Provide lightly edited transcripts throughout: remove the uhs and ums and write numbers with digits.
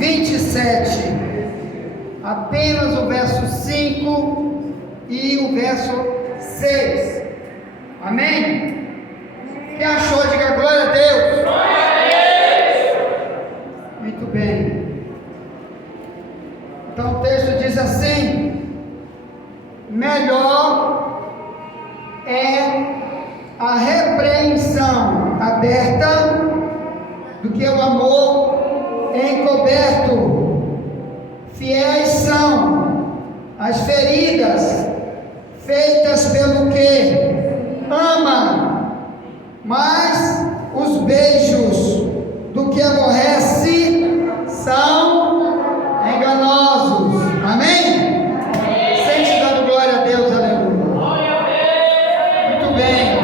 27, apenas o verso 5 e o verso 6. Amém? Quem achou, diga glória a Deus. Muito bem. Então o texto diz assim: melhor é a repreensão aberta do que o amor encoberto. Fiéis são as feridas feitas pelo que ama, mas os beijos do que aborrece são enganosos. Amém? Sente dando glória a Deus, aleluia. Muito bem,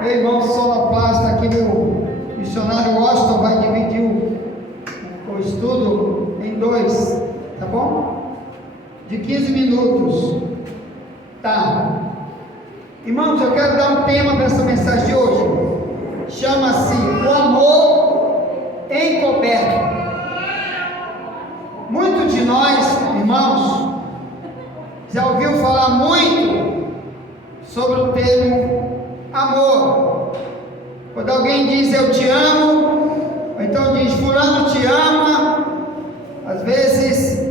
meu irmão sonoplasta aqui, meu missionário Washington, vai dividir o estudo em dois, tá bom? De 15 minutos. Tá. Irmãos, eu quero dar um tema para essa mensagem de hoje. Chama-se o amor encoberto. Muitos de nós, irmãos, já ouviu falar muito sobre o termo amor. Quando alguém diz eu te amo, ou então diz fulano te ama, às vezes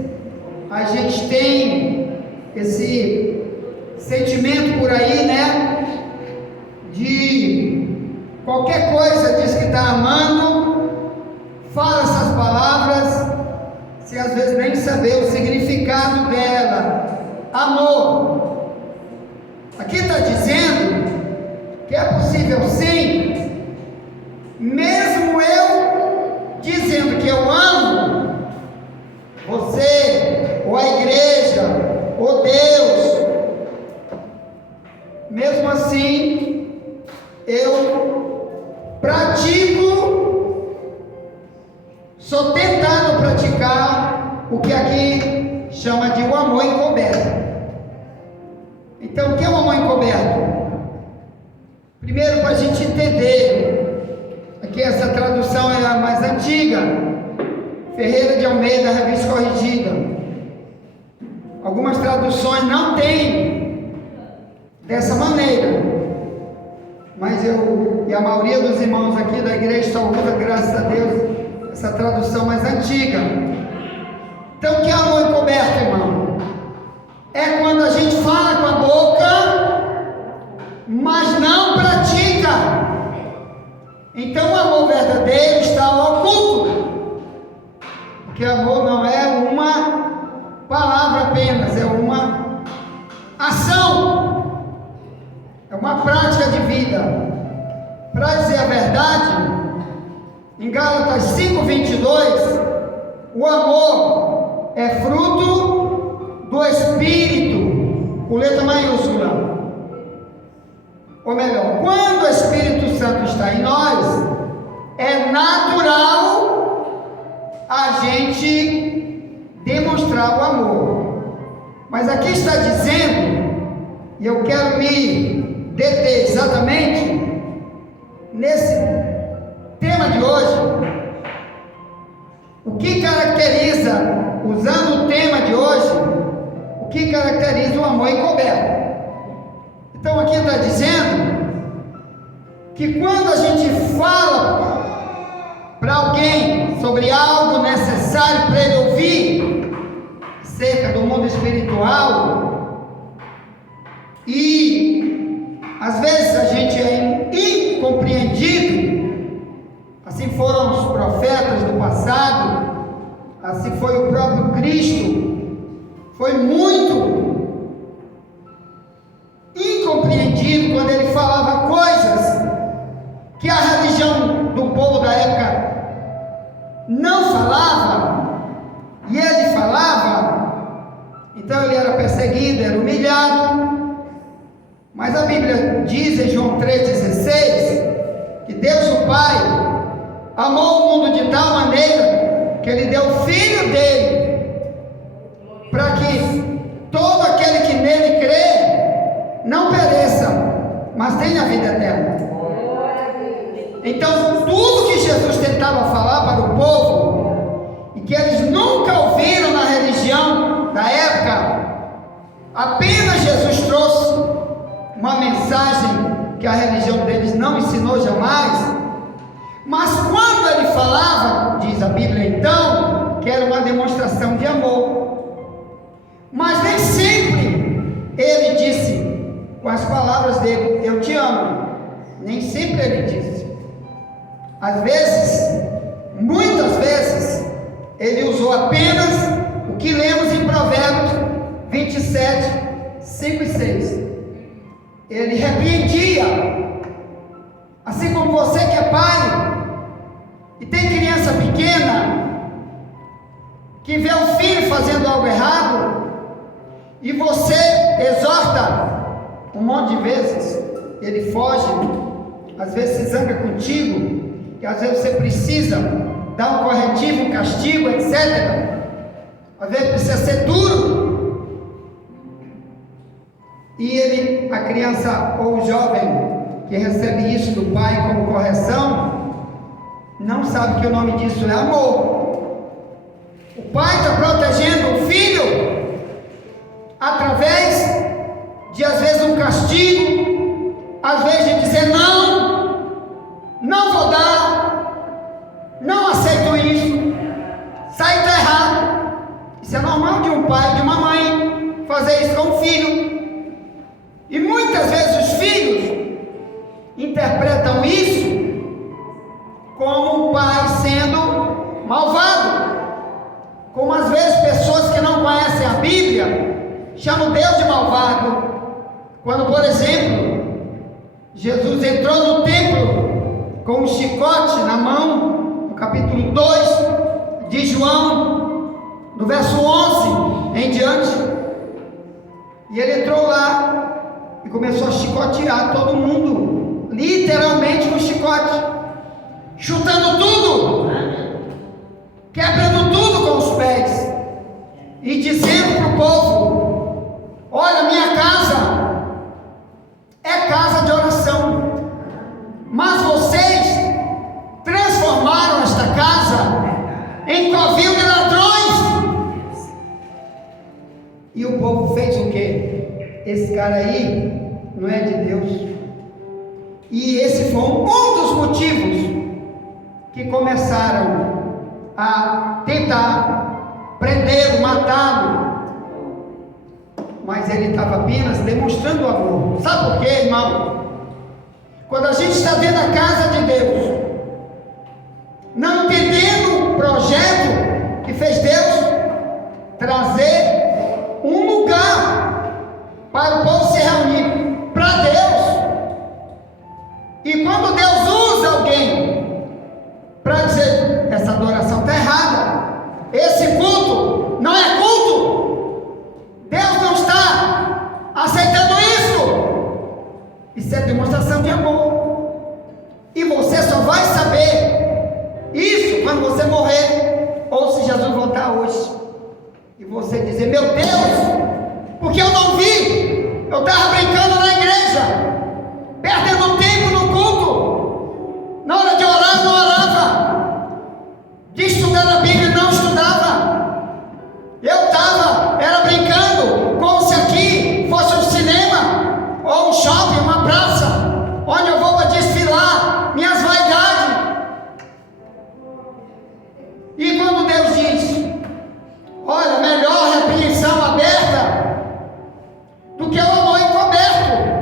a gente tem esse sentimento por aí, né? De qualquer coisa diz que está amando, fala essas palavras, sem às vezes nem saber o significado dela. Amor. Aqui está dizendo que é possível sim, mesmo eu dizendo que eu amo você, ou a igreja, ou Deus, mesmo assim eu pratico, sou tentado praticar o que aqui chama de o amor encoberto. Então, o que é o amor encoberto? Primeiro, para a gente entender, aqui essa tradução é a mais antiga, Ferreira de Almeida, Revista Corrigida. Algumas traduções não têm dessa maneira, mas eu e a maioria dos irmãos aqui da igreja só usa, graças a Deus, essa tradução mais antiga. Então, o que é amor encoberto, irmão? É quando a gente fala com a boca, mas não pratica. Então, o amor verdadeiro está oculto, porque amor não é uma palavra apenas, é uma ação, é uma prática de vida. Para dizer a verdade, em Gálatas 5:22, o amor é fruto do Espírito, com letra maiúscula. Ou melhor, quando o Espírito Santo está em nós, é natural a gente demonstrar o amor. Mas aqui está dizendo, e eu quero me deter exatamente nesse tema de hoje, o que caracteriza, usando o tema de hoje, o que caracteriza o amor encoberto. Então aqui está dizendo que quando a gente fala para alguém sobre algo necessário para ele ouvir, acerca do mundo espiritual, e às vezes a gente é incompreendido, assim foram os profetas do passado, assim foi o próprio Cristo, foi muito incompreendido quando ele falava coisas que a religião do povo da época não falava, e ele falava. Então ele era perseguido, era humilhado. Mas a Bíblia diz em João 3,16 que Deus o Pai amou o mundo de tal maneira que ele deu o Filho dele, para que todo aquele que nele crê não pereça, mas tenha vida eterna. Então tudo que Jesus tentava falar para o povo, e que eles que a religião deles não ensinou jamais. Mas quando ele falava, diz a Bíblia então, que era uma demonstração de amor. Mas nem sempre ele disse com as palavras dele, eu te amo. Nem sempre ele disse. Às vezes, muitas vezes, ele usou apenas o que lemos em Provérbios 27, 5 e 6. Ele repreendia, assim como você que é pai e tem criança pequena que vê o filho fazendo algo errado e você exorta um monte de vezes, ele foge, às vezes se zanga contigo, e às vezes você precisa dar um corretivo, um castigo, etc. Às vezes precisa ser duro. E a criança ou o jovem que recebe isso do pai como correção, não sabe que o nome disso é amor. O pai está protegendo o filho através de, às vezes, um castigo, às vezes de dizer não vou dar, não aceito isso, sai tá errado. Isso é normal de um pai, de uma mãe fazer isso com o filho. E muitas vezes os filhos interpretam isso como o pai sendo malvado, como às vezes pessoas que não conhecem a Bíblia chamam Deus de malvado. Quando, por exemplo, Jesus entrou no templo com um chicote na mão, no capítulo 2 de João, no verso 11 em diante, e ele entrou lá e começou a chicotear todo mundo, literalmente no chicote, chutando tudo, quebrando tudo com os pés, e dizendo para o povo: olha, minha casa é casa de oração, mas vocês transformaram esta casa em covil de ladrões. E o povo fez o quê? Esse cara aí não é de Deus. E esse foi um dos motivos que começaram a tentar prendê-lo, matá-lo. Mas ele estava apenas demonstrando amor. Sabe por quê, irmão? Quando a gente está dentro da casa de Deus, não entendendo o projeto que fez Deus trazer um lugar para o povo se reunir para Deus. E quando Deus usa alguém para dizer: essa adoração está errada, esse culto não é culto, Deus não está aceitando isso é demonstração de amor. E você só vai saber isso quando você morrer, ou se Jesus voltar hoje e você dizer: meu Deus, porque eu não vi, eu estava brincando na igreja, perdendo tempo no culto, na hora de orar não orava, de estudar a Bíblia não estudava, eu estava, era brincando, como se aqui fosse um cinema, ou um shopping, uma praça, onde eu vou para desfilar minhas vaidades. E quando Deus diz: olha, melhor repreensão aberta do que o amor encoberto,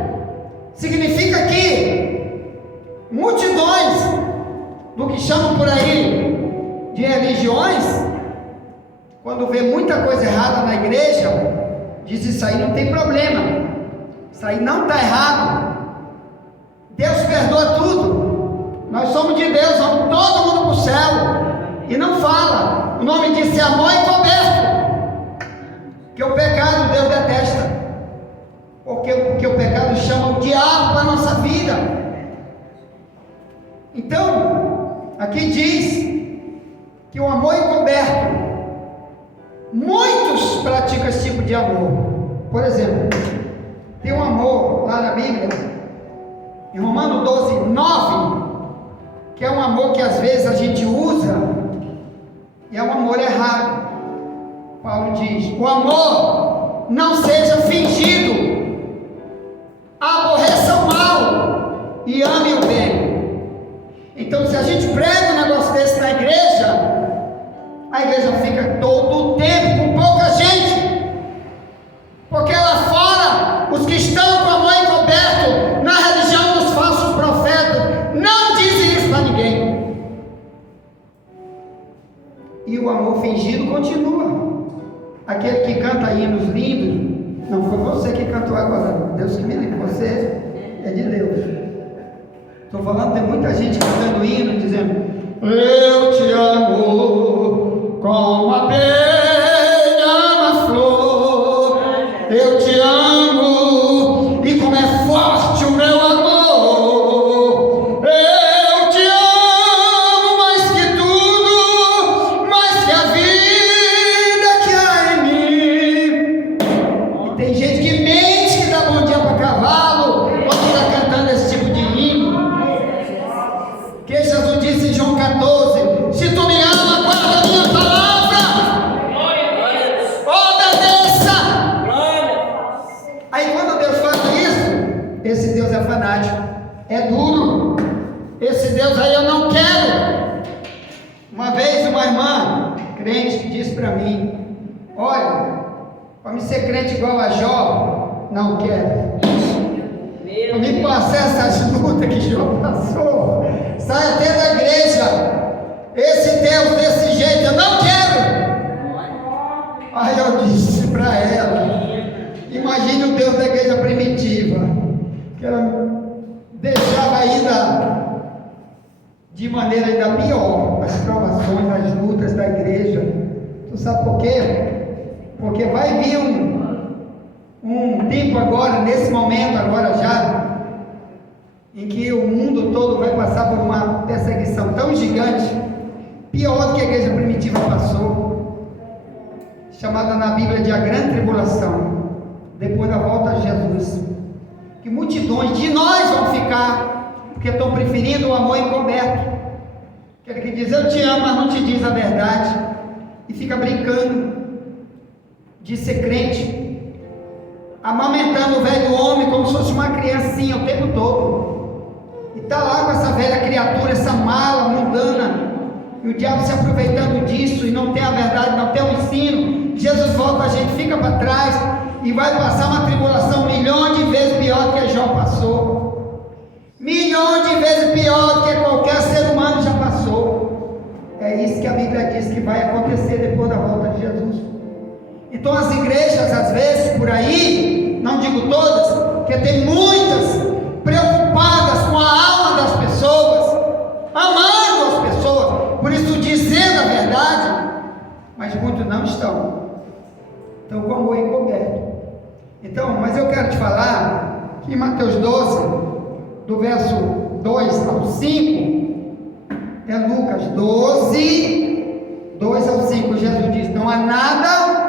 significa que multidões do que chamam por aí de religiões, quando vê muita coisa errada na igreja, diz: isso aí não tem problema, isso aí não está errado, Deus perdoa tudo, nós somos de Deus, vamos todo mundo para o céu. E não fala, o nome disso é amor encoberto, que o pecado Deus detesta, porque o pecado chama o diabo para a nossa vida. Então, aqui diz que o amor encoberto, muitos praticam esse tipo de amor. Por exemplo, tem um amor lá na Bíblia, em Romanos 12, 9, que é um amor que às vezes a gente usa, e é um amor errado. Paulo diz: o amor não seja fingido, aborreça o mal, e ame o bem. Então, se a gente prega um negócio desse na igreja, a igreja fica todo o tempo com pouca gente, porque lá fora, os que estão com a mão encoberta na religião dos falsos profetas, não dizem isso para ninguém, e o amor fingido continua. Aquele que canta hinos lindos, não foi você que cantou agora, Deus que me livre, você é de Deus. Estou falando, tem muita gente cantando hino, dizendo: eu te amo como a abelha ama a flor, eu te amo, e como é forte o meu amor, eu te amo mais que tudo, mais que a vida que há em mim. E tem gente que mente que dá bom dia para cavalo quando está cantando esse tipo de hino. Que Jesus disse em João 14: se tu me ama, guarda a minha palavra, obedeça. Aí quando Deus faz isso, esse Deus é fanático, é duro, esse Deus aí eu não quero. Uma vez uma irmã crente disse para mim: olha, para me ser crente igual a Jó, não quero. Para me passar essas lutas que Jó passou, sai até da igreja, esse Deus desse jeito eu não quero. Aí eu disse para ela: imagine o Deus da igreja primitiva, que ela deixava ainda de maneira ainda pior as provações, as lutas da igreja. Tu sabe por quê? Porque vai vir um tempo agora, nesse momento agora já, em que o mundo todo vai passar por uma perseguição tão gigante, pior do que a igreja primitiva passou, chamada na Bíblia de a grande tribulação, depois da volta de Jesus, que multidões de nós vão ficar, porque estão preferindo o amor encoberto, aquele que diz eu te amo, mas não te diz a verdade, e fica brincando de ser crente, amamentando o velho homem como se fosse uma criancinha o tempo todo, e está lá com essa velha criatura, essa mala mundana, e o diabo se aproveitando disso, e não tem a verdade, não tem o ensino. Jesus volta, a gente fica para trás, e vai passar uma tribulação milhões de vezes pior do que Jó passou, milhões de vezes pior do que qualquer ser humano já passou. É isso que a Bíblia diz que vai acontecer depois da volta de Jesus. Então as igrejas, às vezes, por aí, não digo todas, porque tem muitas preocupadas com a alma das pessoas, amando as pessoas, por isso dizendo a verdade, mas muitos não estão com o amor encoberto. Então, mas eu quero te falar que em Mateus 12, do verso 2 ao 5, é Lucas 12, 2 ao 5, Jesus diz: não há nada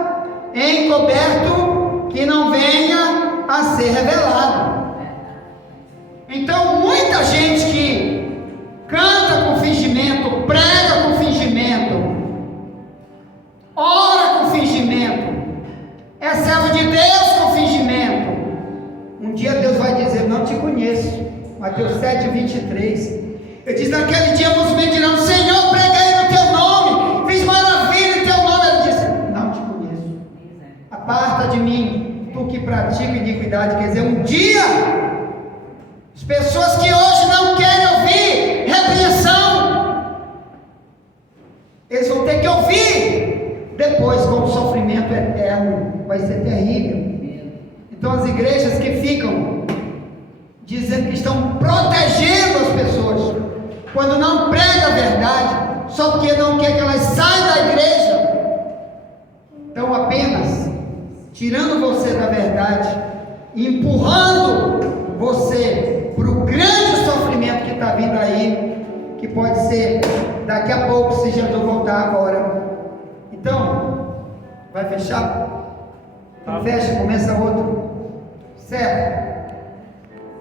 encoberto que não venha a ser revelado. Então, muita gente que canta com fingimento, prega com fingimento, ora com fingimento, é servo de Deus com fingimento, um dia Deus vai dizer: não te conheço. Mateus 7, 23, ele diz: naquele dia muitos me dirão: Senhor, preguei no teu nome, fiz maravilha em teu nome. Ele disse: não te conheço, aparta de mim, tu que pratica iniquidade. Quer dizer, um dia, as pessoas que hoje não querem ouvir repreensão, eles vão ter que ouvir depois, com o sofrimento eterno, vai ser terrível. Então as igrejas que ficam dizendo que estão protegendo as pessoas, quando não prega a verdade, só porque não quer que elas saiam da igreja, estão apenas tirando você da verdade, empurrando você para o grande sofrimento que está vindo aí, que pode ser daqui a pouco, se Jesus voltar agora. Então, vai fechar? Fecha, começa outro, certo?